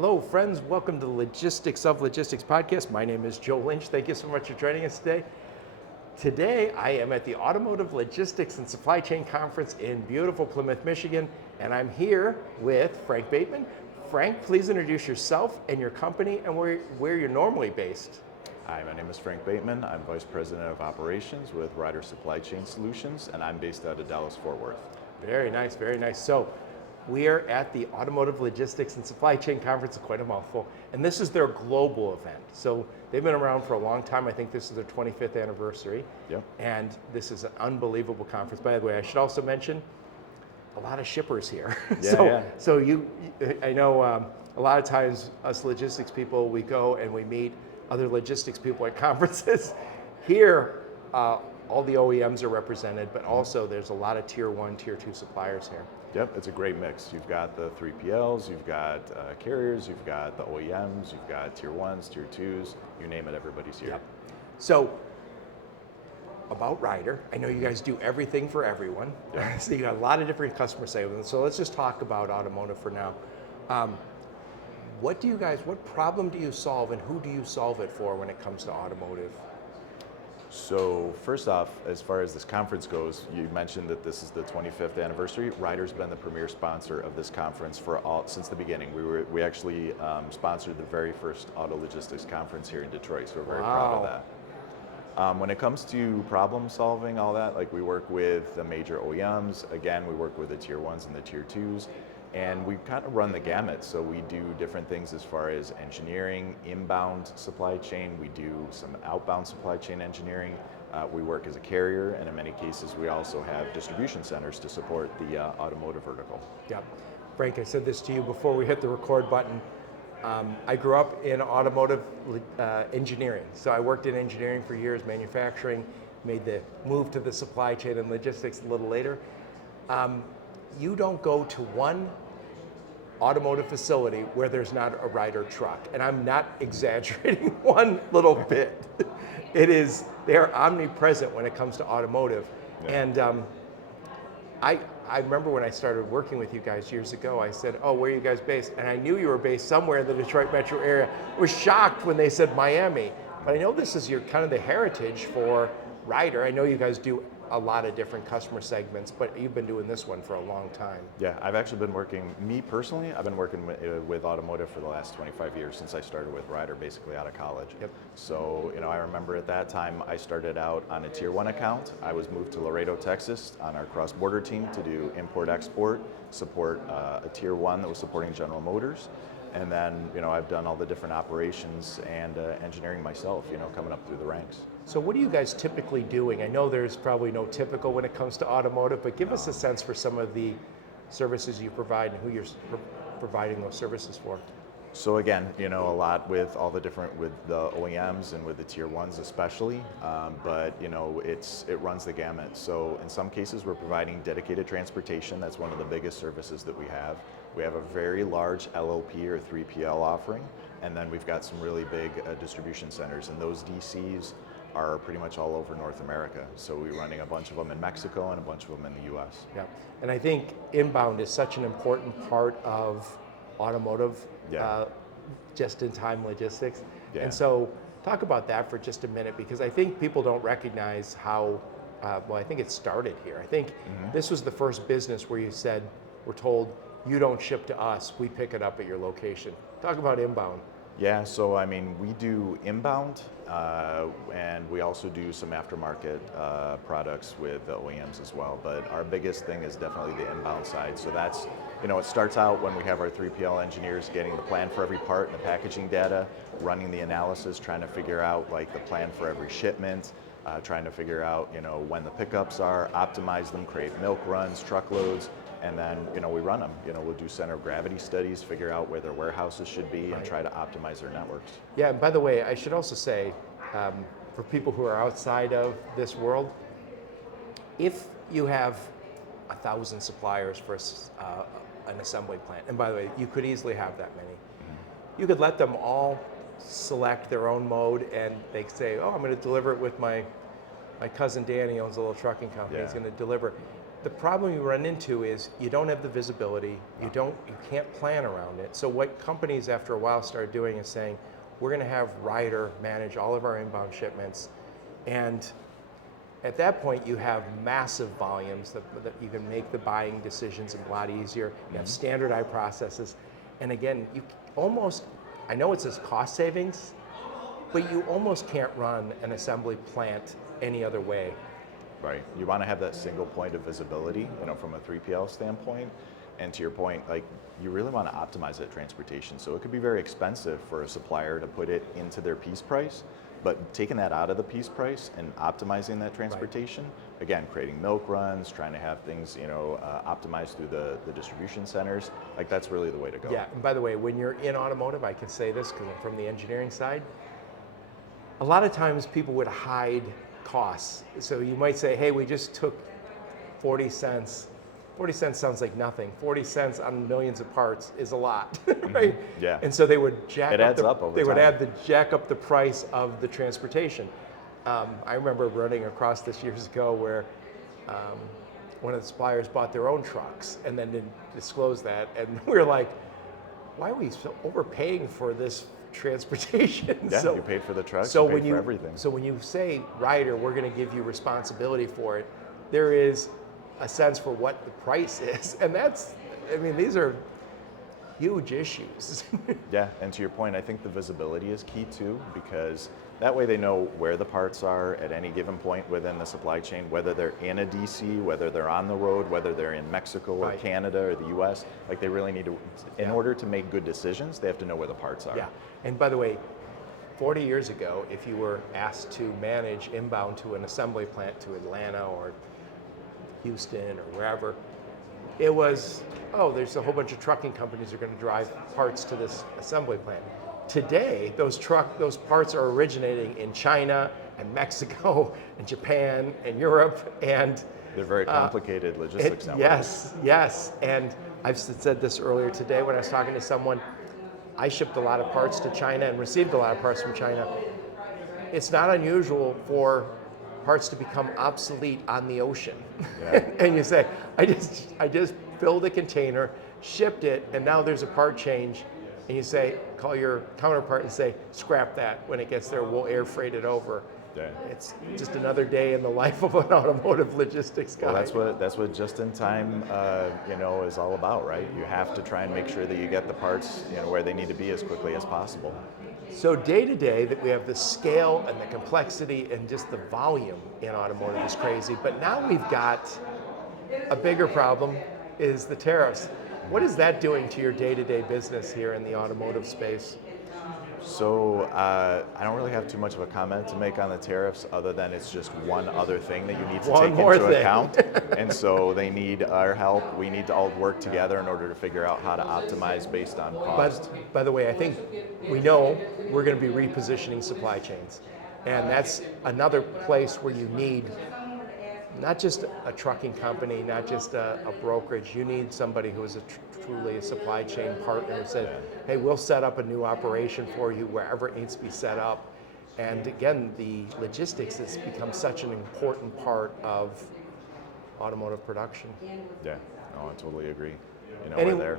Hello, friends. Welcome to the Logistics of Logistics podcast. My name is Joe Lynch. Thank you so much for joining us today. Today, I am at the Automotive Logistics and Supply Chain Conference in beautiful Plymouth, Michigan, and I'm here with Frank Bateman. Frank, please introduce yourself and your company and where you're normally based. Hi, my name is Frank Bateman. I'm Vice President of Operations with Ryder Supply Chain Solutions, and I'm based out of Dallas-Fort Worth. Very nice, very nice. So, we are at the Automotive Logistics and Supply Chain Conference, quite a mouthful, and this is their global event. So they've been around for a long time. I think this is their 25th anniversary. Yep. And this is an unbelievable conference. By the way, I should also mention a lot of shippers here. Yeah. So I know a lot of times us logistics people, we go and we meet other logistics people at conferences. Here, all the OEMs are represented, but also there's a lot of tier 1, tier 2 suppliers here. Yep, it's a great mix. You've got the 3PLs, you've got carriers, you've got the OEMs, you've got tier 1s, tier 2s, you name it, everybody's here. Yep. So, about Ryder, I know you guys do everything for everyone. Yeah. So you got a lot of different customer segments. So let's just talk about automotive for now. What problem do you solve and who do you solve it for when it comes to automotive? So first off, as far as this conference goes, you mentioned that this is the 25th anniversary. Ryder's been the premier sponsor of this conference since the beginning. We actually sponsored the very first auto logistics conference here in Detroit, so we're very proud of that. When it comes to problem solving, all that, like we work with the major OEMs. Again, we work with the tier 1s and the tier 2s. And we kind of run the gamut, so we do different things as far as engineering, inbound supply chain, we do some outbound supply chain engineering, we work as a carrier, and in many cases we also have distribution centers to support the automotive vertical. Yep. Frank, I said this to you before we hit the record button. I grew up in automotive engineering, so I worked in engineering for years, manufacturing, made the move to the supply chain and logistics a little later. You don't go to one automotive facility where there's not a Ryder truck. And I'm not exaggerating one little bit. They're omnipresent when it comes to automotive. Yeah. And I remember when I started working with you guys years ago, I said, oh, where are you guys based? And I knew you were based somewhere in the Detroit metro area. I was shocked when they said Miami. But I know this is your kind of the heritage for Ryder. I know you guys do a lot of different customer segments, but you've been doing this one for a long time. Yeah, I've actually been working, me personally, I've been working with automotive for the last 25 years since I started with Ryder, basically out of college. Yep. So, I remember at that time I started out on a tier 1 account. I was moved to Laredo, Texas on our cross-border team to do import-export, support a tier 1 that was supporting General Motors. And then, I've done all the different operations and engineering myself, coming up through the ranks. So what are you guys typically doing? I know there's probably no typical when it comes to automotive, but give us a sense for some of the services you provide and who you're providing those services for. So again, a lot with all the different, with the OEMs and with the tier 1s especially, but it runs the gamut. So in some cases we're providing dedicated transportation. That's one of the biggest services that we have. We have a very large LLP or 3PL offering, and then we've got some really big distribution centers, and those DCs are pretty much all over North America. So we're running a bunch of them in Mexico and a bunch of them in the U.S. Yeah, and I think inbound is such an important part of automotive, just-in-time logistics. Yeah. And so talk about that for just a minute, because I think people don't recognize how, I think it started here. I think this was the first business where you said, we're told, you don't ship to us, we pick it up at your location. Talk about inbound. Yeah, so we do inbound, and we also do some aftermarket products with the OEMs as well. But our biggest thing is definitely the inbound side. So that's, it starts out when we have our 3PL engineers getting the plan for every part and the packaging data, running the analysis, trying to figure out like the plan for every shipment, trying to figure out, when the pickups are, optimize them, create milk runs, truckloads. And then, we run them. We'll do center of gravity studies, figure out where their warehouses should be, and try to optimize their networks. Yeah, and by the way, I should also say, for people who are outside of this world, if you have 1,000 suppliers for an assembly plant, and by the way, you could easily have that many, you could let them all select their own mode, and they say, oh, I'm going to deliver it with my cousin Danny owns a little trucking company, he's going to deliver. the problem you run into is you don't have the visibility, you can't plan around it. So what companies after a while started doing is saying, we're going to have Ryder manage all of our inbound shipments, and at that point you have massive volumes that you can make the buying decisions a lot easier. You have standardized processes, and again, you almost, I know it says cost savings, but you almost can't run an assembly plant any other way. Right. You want to have that single point of visibility, from a 3PL standpoint. And to your point, like, you really want to optimize that transportation. So it could be very expensive for a supplier to put it into their piece price, but taking that out of the piece price and optimizing that transportation, again, creating milk runs, trying to have things, optimized through the distribution centers, like that's really the way to go. Yeah, and by the way, when you're in automotive, I can say this because I'm from the engineering side, a lot of times people would hide costs. So you might say, hey, we just took 40 cents. 40 cents sounds like nothing. 40 cents on millions of parts is a lot, right? Yeah. And so they would jack It up adds up over they would time. jack up the price of the transportation. I remember running across this years ago where one of the suppliers bought their own trucks and then didn't disclose that, and we were like, why are we so overpaying for this transportation? Yeah, So you paid for the trucks, so you when paid for everything. So when you say, Ryder, we're going to give you responsibility for it, there is a sense for what the price is. And that's, I mean, these are huge issues. Yeah, and to your point, I think the visibility is key too, because that way they know where the parts are at any given point within the supply chain, whether they're in a DC, whether they're on the road, whether they're in Mexico or Right. Canada or the US. Like, they really need to, in Yeah. order to make good decisions, they have to know where the parts are. Yeah, and by the way, 40 years ago, if you were asked to manage inbound to an assembly plant to Atlanta or Houston or wherever, it was, oh, there's a whole bunch of trucking companies that are going to drive parts to this assembly plant. Today, those parts are originating in China and Mexico and Japan and Europe, and They're very complicated logistics networks. Yes, and I've said this earlier today when I was talking to someone. I shipped a lot of parts to China and received a lot of parts from China. It's not unusual for parts to become obsolete on the ocean. Yeah. And you say, I just filled a container, shipped it, and now there's a part change. And you say, call your counterpart and say, scrap that. When it gets there, we'll air freight it over. Yeah. It's just another day in the life of an automotive logistics guy. Well, that's what just-in-time, is all about, right? You have to try and make sure that you get the parts, where they need to be as quickly as possible. So day to day, that we have the scale and the complexity and just the volume in automotive is crazy. But now we've got a bigger problem, is the tariffs. What is that doing to your day-to-day business here in the automotive space? So I don't really have too much of a comment to make on the tariffs, other than it's just one other thing that you need to take into account. And so they need our help. We need to all work together in order to figure out how to optimize based on cost. But by the way, I think we know we're going to be repositioning supply chains. And that's another place where you need not just a trucking company, not just a brokerage. You need somebody who is truly a supply chain partner who says, hey, we'll set up a new operation for you wherever it needs to be set up. And again, the logistics has become such an important part of automotive production. Yeah, no, I totally agree. Anyway, we're there.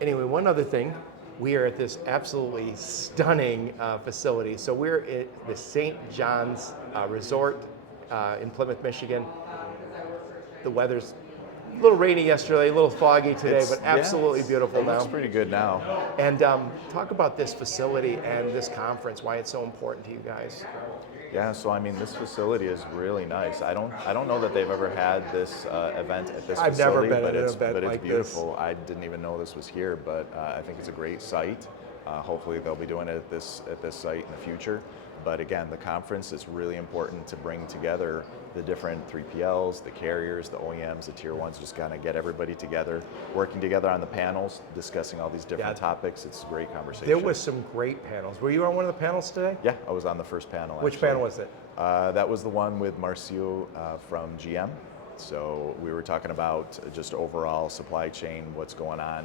Anyway, one other thing. We are at this absolutely stunning facility. So we're at the St. John's Resort in Plymouth, Michigan. The weather's a little rainy yesterday, a little foggy today, but absolutely beautiful it now. looks pretty good now. And talk about this facility and this conference, why it's so important to you guys. Yeah, so I mean, this facility is really nice. I don't know that they've ever had this event at this I've never facility, been but at an it's event like beautiful. I didn't even know this was here, but I think it's a great site. Hopefully, they'll be doing it at this site in the future. But again, the conference is really important to bring together the different 3PLs, the carriers, the OEMs, the tier 1s, just kind of get everybody together, working together on the panels, discussing all these different topics. It's a great conversation. There was some great panels. Were you on one of the panels today? Yeah, I was on the first panel. Which actually. panel was it? That was the one with Marcio from GM. So we were talking about just overall supply chain, what's going on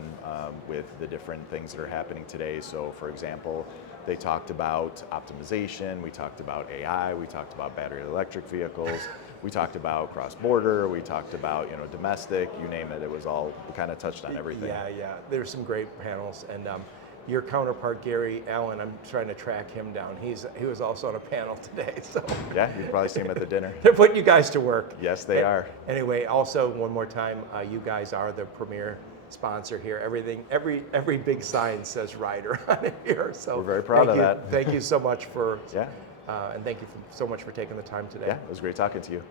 with the different things that are happening today. So for example, They talked about optimization, we talked about AI, we talked about battery electric vehicles, we talked about cross-border, we talked about domestic, you name it. It was all, we kind of touched on everything. Yeah. There's some great panels, and your counterpart Gary Allen, I'm trying to track him down. He was also on a panel today, so Yeah, you've probably seen him at the dinner. they're putting you guys to work. Yes, they are. Anyway, also one more time, you guys are the premier sponsor here. Every big sign says Ryder on it here. So We're very proud of that. Thank you so much for Yeah. and thank you so much for taking the time today. Yeah, it was great talking to you.